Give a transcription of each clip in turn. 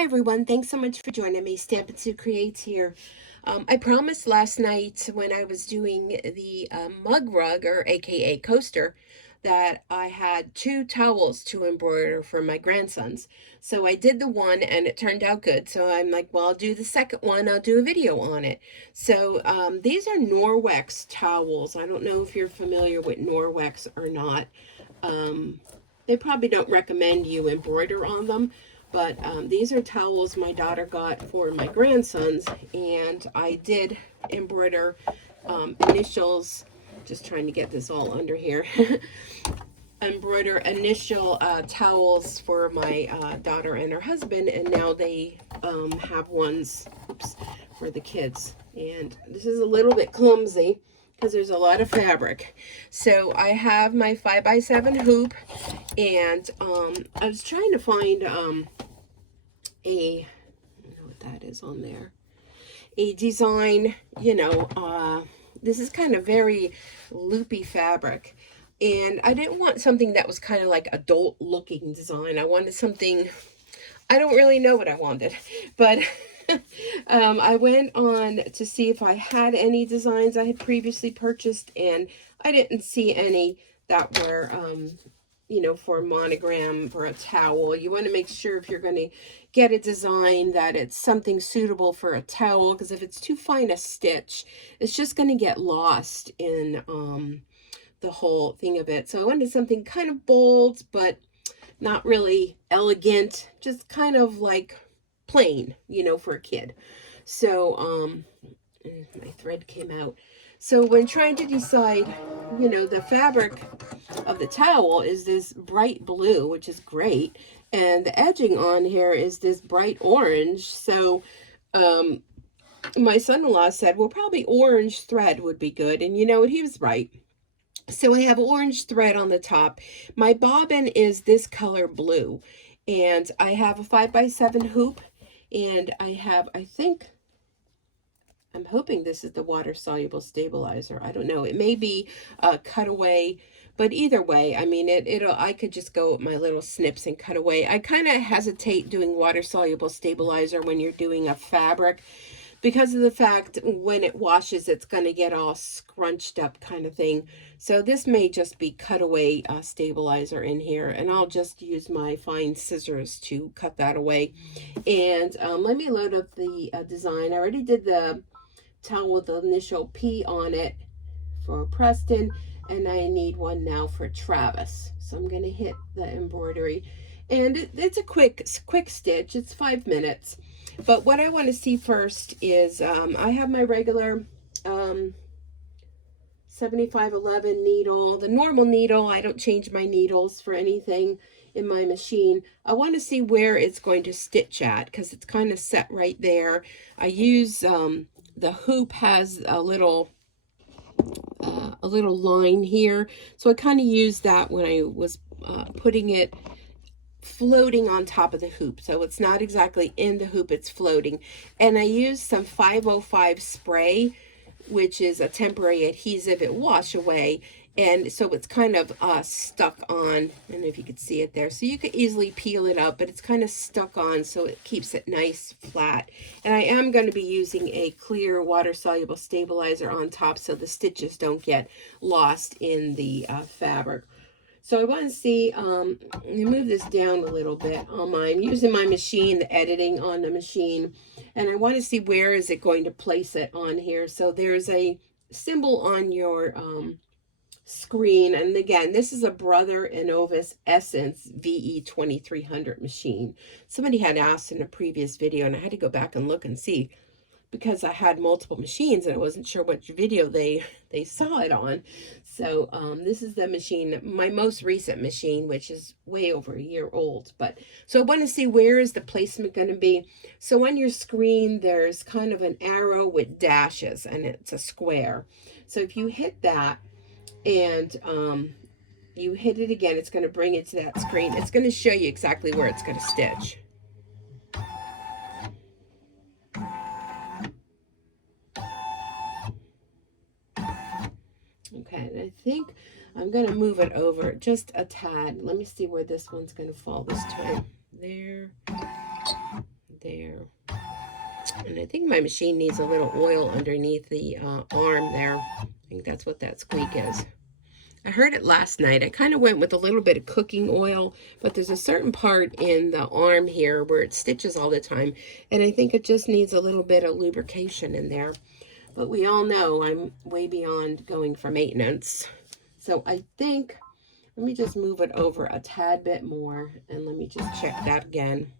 Hi everyone, thanks so much for joining me. Stampin' Sue Creates here. I promised last night when I was doing the mug rug, or aka coaster, that I had 2 towels to embroider for my grandsons. So I did the one and it turned out good. So I'm like, well, I'll do the second one. I'll do a video on it. So these are Norwex towels. I don't know if you're familiar with Norwex or not. They probably don't recommend you embroider on them. But these are towels my daughter got for my grandsons, and I did embroider initials, just trying to get this all under here, embroider initial towels for my daughter and her husband, and now they have ones, for the kids. And this is a little bit clumsy because there's a lot of fabric. So I have my 5x7 hoop, and I was trying to find I don't know what that is on there, a design, this is kind of very loopy fabric, and I didn't want something that was kind of like adult looking design. I wanted something, I don't really know what I wanted, but I went on to see if I had any designs I had previously purchased, and I didn't see any that were, for a monogram, for a towel. You want to make sure if you're going to get a design that it's something suitable for a towel, because if it's too fine a stitch, it's just going to get lost in the whole thing of it. So I wanted something kind of bold, but not really elegant, just kind of like plain, for a kid. So my thread came out. So when trying to decide, the fabric of the towel is this bright blue, which is great, and the edging on here is this bright orange. So my son-in-law said, well, probably orange thread would be good, and you know what, he was right. So I have orange thread on the top. My bobbin is this color blue, and I have a 5x7 hoop, and I have, I'm hoping this is the water soluble stabilizer. I don't know. It may be a cutaway, but either way, I mean, I could just go with my little snips and cut away. I kind of hesitate doing water soluble stabilizer when you're doing a fabric, because of the fact when it washes, it's going to get all scrunched up kind of thing. So this may just be cutaway stabilizer in here, and I'll just use my fine scissors to cut that away. And let me load up the design. I already did the towel with the initial P on it for Preston, and I need one now for Travis. So I'm going to hit the embroidery, and it's a quick stitch. It's 5 minutes. But what I want to see first is I have my regular 7511 needle, the normal needle. I don't change my needles for anything in my machine. I want to see where it's going to stitch at, because it's kind of set right there. I use the hoop has a little line here, so I kind of used that when I was putting it floating on top of the hoop. So it's not exactly in the hoop, it's floating. And I used some 505 spray, which is a temporary adhesive. It wash away, and so it's kind of stuck on. I don't know if you could see it there. So you could easily peel it up, but it's kind of stuck on, so it keeps it nice flat. And I am going to be using a clear water soluble stabilizer on top, so the stitches don't get lost in the fabric. So I want to see, let me move this down a little bit on I'm using my machine, the editing on the machine, and I want to see where is it going to place it on here. So there's a symbol on your screen, and again, this is a Brother Innovis Essence VE2300 machine. Somebody had asked in a previous video, and I had to go back and look and see, because I had multiple machines and I wasn't sure which video they saw it on. So this is the machine, my most recent machine, which is way over a year old. But so I want to see where is the placement going to be. So on your screen, there's kind of an arrow with dashes, and it's a square. So if you hit that and you hit it again, it's going to bring it to that screen. It's going to show you exactly where it's going to stitch. Okay, and I think I'm going to move it over just a tad. Let me see where this one's going to fall this time. There, think my machine needs a little oil underneath the arm there. I think that's what that squeak is. I heard it last night. I kind of went with a little bit of cooking oil, but there's a certain part in the arm here where it stitches all the time, and I think it just needs a little bit of lubrication in there. But we all know I'm way beyond going for maintenance. So I think, let me just move it over a tad bit more, and let me just check that again.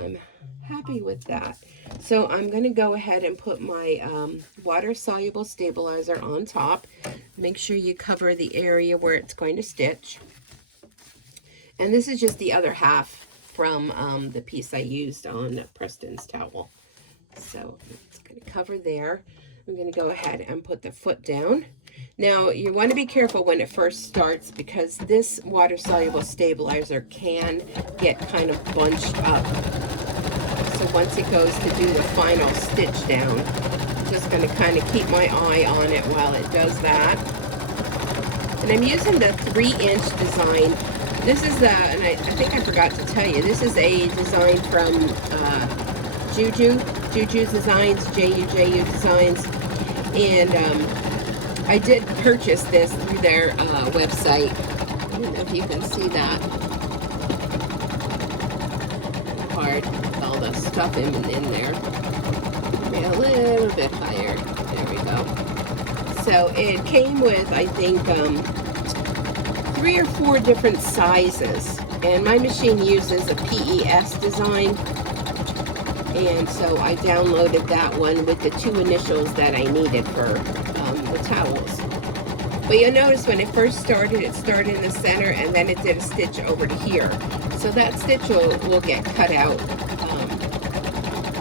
I'm happy with that. So I'm going to go ahead and put my water-soluble stabilizer on top. Make sure you cover the area where it's going to stitch. And this is just the other half from the piece I used on Preston's towel. So it's going to cover there. I'm going to go ahead and put the foot down. Now, you want to be careful when it first starts because this water-soluble stabilizer can get kind of bunched up. So once it goes to do the final stitch down, I'm just going to kind of keep my eye on it while it does that. And I'm using the 3-inch design. This is and I think I forgot to tell you, this is a design from Juju's Designs, Juju Designs. And I did purchase this through their website. I don't know if you can see that. Hard with all the stuff in there. Maybe a little bit higher. There we go. So it came with, I think, 3 or 4 different sizes. And my machine uses a PES design. And so I downloaded that one with the 2 initials that I needed for the towels. But you'll notice when it first started, it started in the center and then it did a stitch over to here. So that stitch will get cut out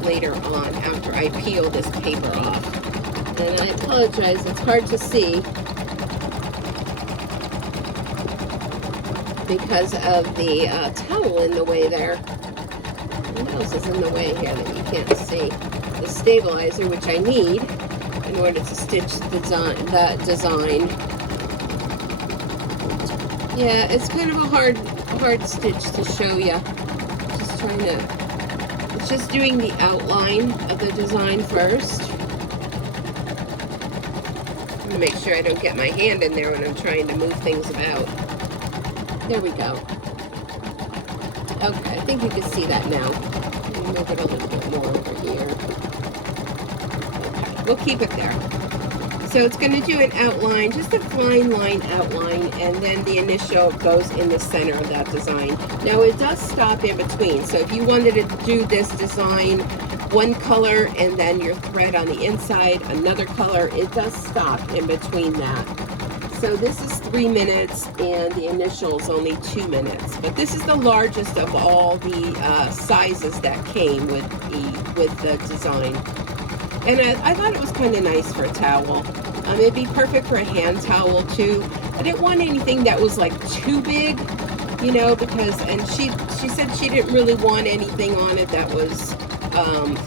later on after I peel this paper off. And I apologize, it's hard to see because of the towel in the way there. What else is in the way here that you can't see? The stabilizer, which I need in order to stitch that design. Yeah, it's kind of a hard stitch to show you. Just trying to, it's just doing the outline of the design first. I'm gonna make sure I don't get my hand in there when I'm trying to move things about. There we go. Okay, I think you can see that now. Move it a little bit more over here. Okay, we'll keep it there. So it's going to do an outline, just a fine line outline, and then the initial goes in the center of that design. Now it does stop in between, so if you wanted to do this design one color and then your thread on the inside, another color, it does stop in between that. So this is 3 minutes and the initials only 2 minutes. But this is the largest of all the sizes that came with the design. And I thought it was kind of nice for a towel. It'd be perfect for a hand towel too. I didn't want anything that was like too big, you know, because, and she said she didn't really want anything on it that was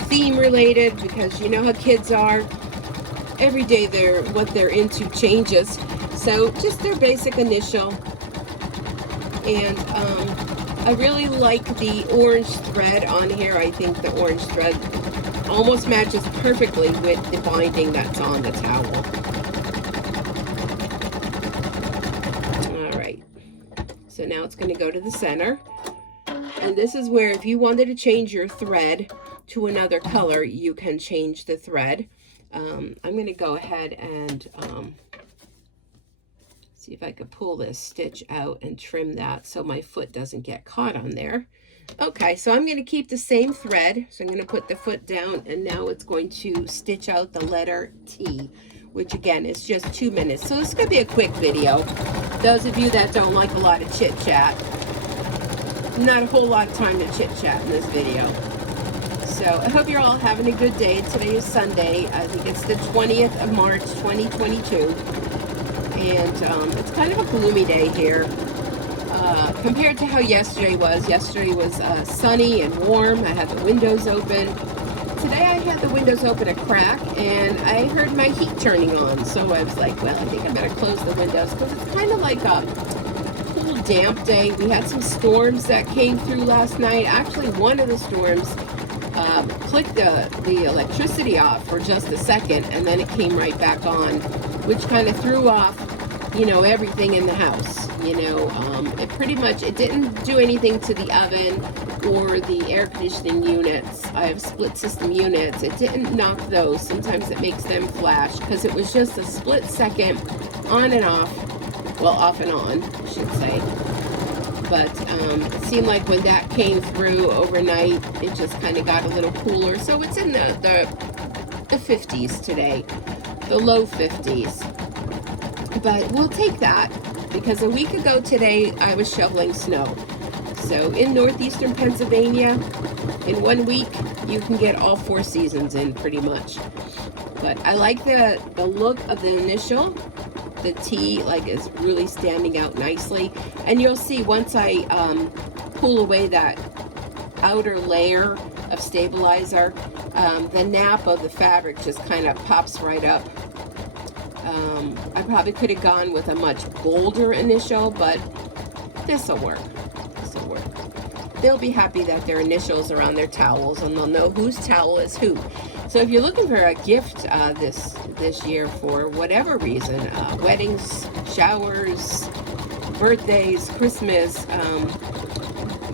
theme related, because you know how kids are. Every day what they're into changes. So just their basic initial. And I really like the orange thread on here. I think the orange thread almost matches perfectly with the binding that's on the towel. All right. So now it's going to go to the center. And this is where if you wanted to change your thread to another color, you can change the thread. I'm going to go ahead and see if I could pull this stitch out and trim that so my foot doesn't get caught on there. Okay, so I'm going to keep the same thread. So I'm going to put the foot down, and now it's going to stitch out the letter T, which again is just 2 minutes. So this could be a quick video. Those of you that don't like a lot of chit chat, not a whole lot of time to chit chat in this video. So I hope you're all having a good day. Today is Sunday. I think it's the 20th of March, 2022. And it's kind of a gloomy day here compared to how yesterday was. Yesterday was sunny and warm. I had the windows open. today I had the windows open a crack and I heard my heat turning on. So I was like, well, I think I better close the windows because it's kind of like a cool, damp day. We had some storms that came through last night. Actually, one of the storms clicked the electricity off for just a second, and then it came right back on, which kind of threw off, you know, everything in the house. You know, it didn't do anything to the oven or the air conditioning units. I have split system units. It didn't knock those. Sometimes it makes them flash because it was just a split second on and off. Well, off and on, I should say. But it seemed like when that came through overnight, it just kind of got a little cooler. So it's in the 50s today, the low 50s. But we'll take that because a week ago today, I was shoveling snow. So in northeastern Pennsylvania, in 1 week, you can get all 4 seasons in pretty much. But I like the look of the initial. The T like is really standing out nicely, and you'll see once I pull away that outer layer of stabilizer, the nap of the fabric just kind of pops right up. I probably could have gone with a much bolder initial, but this will work. This will work. They'll be happy that their initials are on their towels, and they'll know whose towel is who. So if you're looking for a gift this year for whatever reason, weddings, showers, birthdays, Christmas,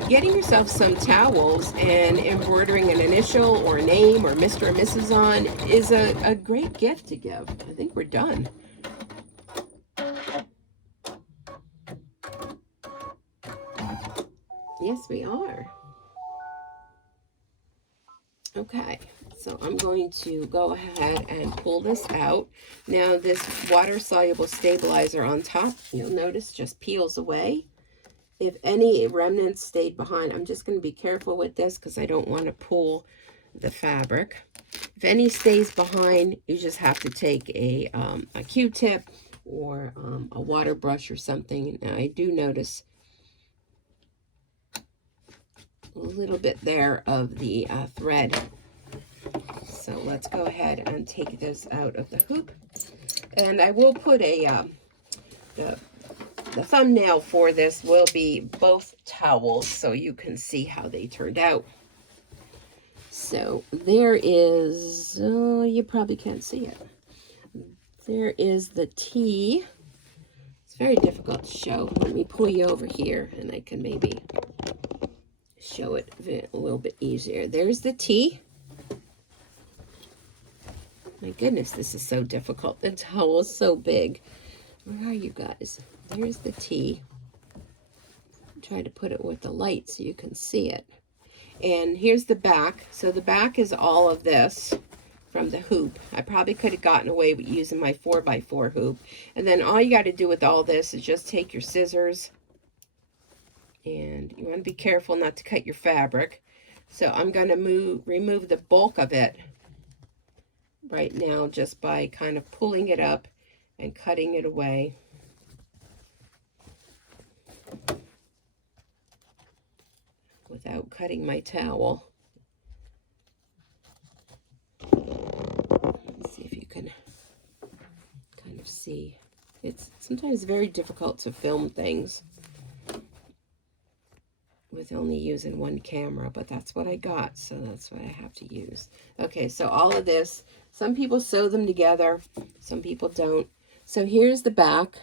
getting yourself some towels and embroidering an initial or a name or Mr. or Mrs. on is a great gift to give. I think we're done. Yes, we are. Okay, so I'm going to go ahead and pull this out. Now this water-soluble stabilizer on top, you'll notice, just peels away. If any remnants stayed behind, I'm just going to be careful with this because I don't want to pull the fabric. If any stays behind, you just have to take a Q-tip or a water brush or something. Now I do notice a little bit there of the thread. So let's go ahead and take this out of the hoop. And I will put a, the thumbnail for this will be both towels so you can see how they turned out. So there is, you probably can't see it. There is the T. It's very difficult to show. Let me pull you over here and I can maybe show it a little bit easier. There's the T. My goodness, this is so difficult. The towel is so big. Where are you guys? There's the T. Try to put it with the light so you can see it. And here's the back. So the back is all of this from the hoop. I probably could have gotten away with using my 4x4 hoop. And then all you got to do with all this is just take your scissors. And you want to be careful not to cut your fabric. So I'm going to remove the bulk of it right now just by kind of pulling it up and cutting it away. Without cutting my towel. Let's see if you can kind of see. It's sometimes very difficult to film things with only using one camera, but that's what I got, so that's what I have to use. Okay, so all of this, some people sew them together, some people don't. So here's the back,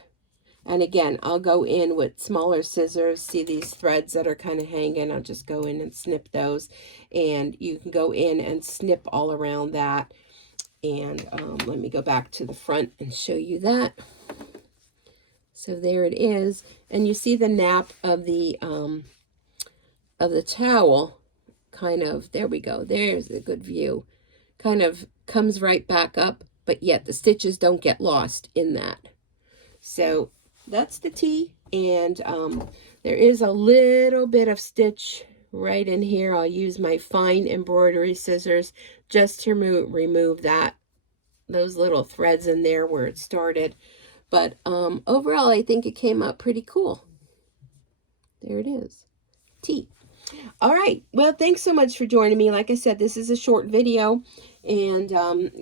and again, I'll go in with smaller scissors. See these threads that are kind of hanging? I'll just go in and snip those, and you can go in and snip all around that. And let me go back to the front and show you that. So there it is, and you see the nap of the towel kind of, there we go, there's a good view, kind of comes right back up, but yet the stitches don't get lost in that. So that's the T, and there is a little bit of stitch right in here. I'll use my fine embroidery scissors just to remove those little threads in there where it started. But overall, I think it came out pretty cool. There it is, T. All right. Well, thanks so much for joining me. Like I said, this is a short video. And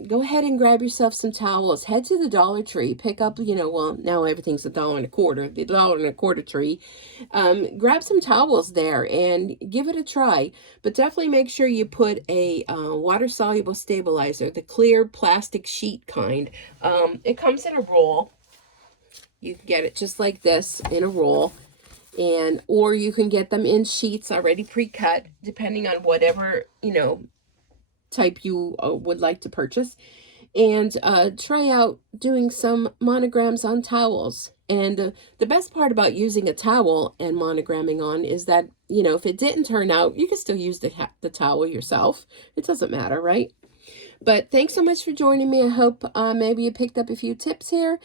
go ahead and grab yourself some towels. Head to the Dollar Tree. Pick up, well, now everything's $1.25. The $1.25 tree. Grab some towels there and give it a try. But definitely make sure you put a water-soluble stabilizer, the clear plastic sheet kind. It comes in a roll. You can get it just like this in a roll. Or you can get them in sheets already pre-cut, depending on whatever, type you would like to purchase. And try out doing some monograms on towels. And the best part about using a towel and monogramming on is that, if it didn't turn out, you can still use the towel yourself. It doesn't matter, right? But thanks so much for joining me. I hope maybe you picked up a few tips here.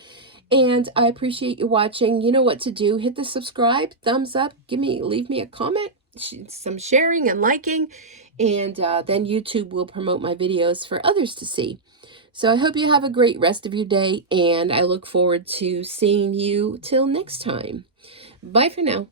And I appreciate you watching. You know what to do. Hit the subscribe, thumbs up, leave me a comment, some sharing and liking, and then YouTube will promote my videos for others to see. So I hope you have a great rest of your day, and I look forward to seeing you till next time. Bye for now.